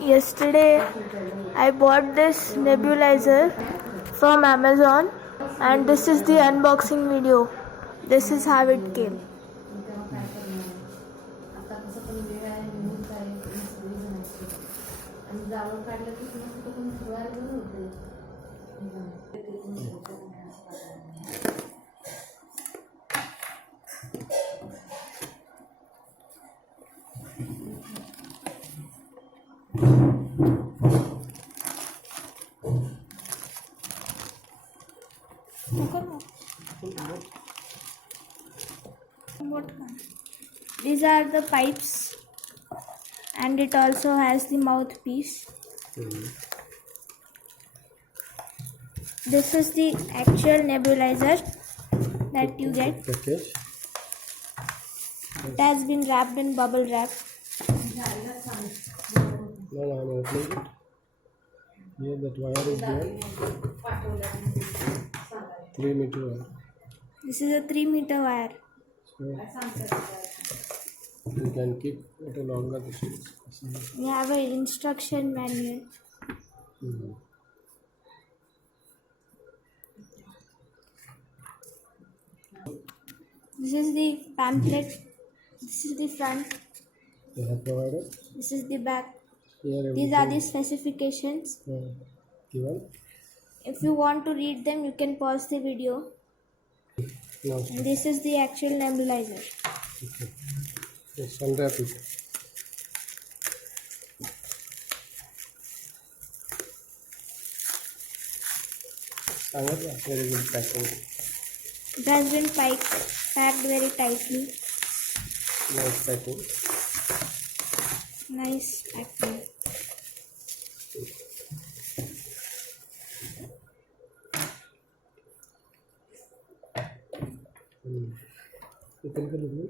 Yesterday I bought this nebulizer from Amazon and this is the unboxing video. This is how it came. These are the pipes and it also has the mouthpiece. This is the actual nebulizer that you get. Package. It has been wrapped in bubble wrap. Now I am opening it. Here that wire is there. 3-meter wire. This is a 3-meter wire. So you can keep it a longer distance. We have an instruction manual. This is the pamphlet. This is the front. They have provided. This is the back. Here These are the specifications. Given. If you want to read them, you can pause the video. Now And this is the actual nebulizer. okay. Yes, unwrap it. Very good packing. It has been packed very tightly. Nice packing. Nice packing. Open कर लीजिए.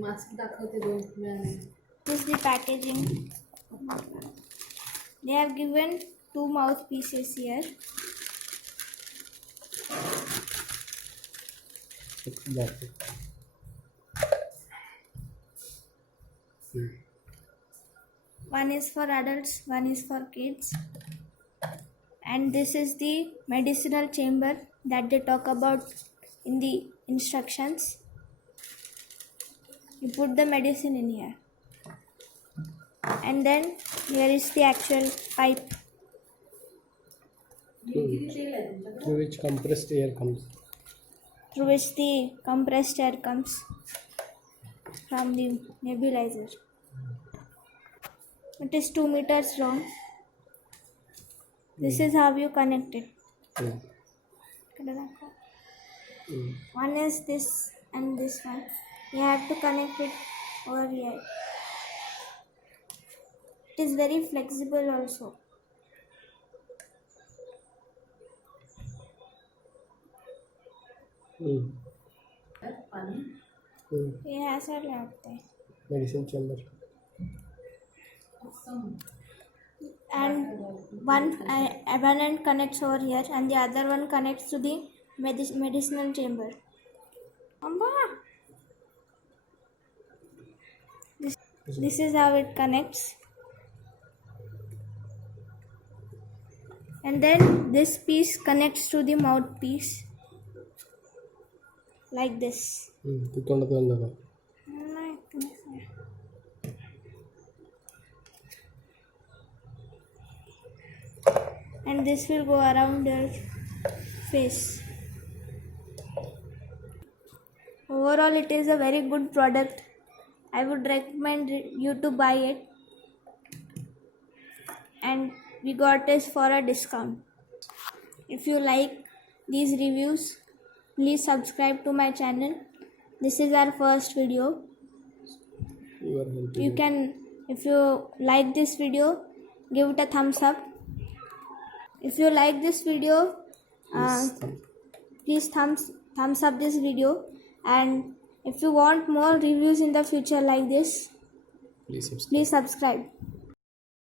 Mask दाखवते दोन मिळाले. This is the packaging. They have given 2 mouthpieces here. Exactly. One is for adults, one is for kids. And this is the medicinal chamber that they talk about in the instructions. You put the medicine in here. And then here is the actual pipe. Through which compressed air comes. Through which the compressed air comes from the nebulizer. It is 2 meters long. This is how you connect it. One is this and this one. You have to connect it over here. It is very flexible also. ये ऐसा लगता है. Medicine chamber. And one end connects over here and the other one connects to the medicinal chamber. Amba! This is how it connects. And then this piece connects to the mouthpiece. Like this. And this will go around your face. Overall, it is a very good product. I would recommend you to buy it. And we got this for a discount. If you like these reviews, please subscribe to my channel. This is our first video. You can, if you like this video, give it a thumbs up. If you like this video, please thumbs up this video. And if you want more reviews in the future like this, please subscribe.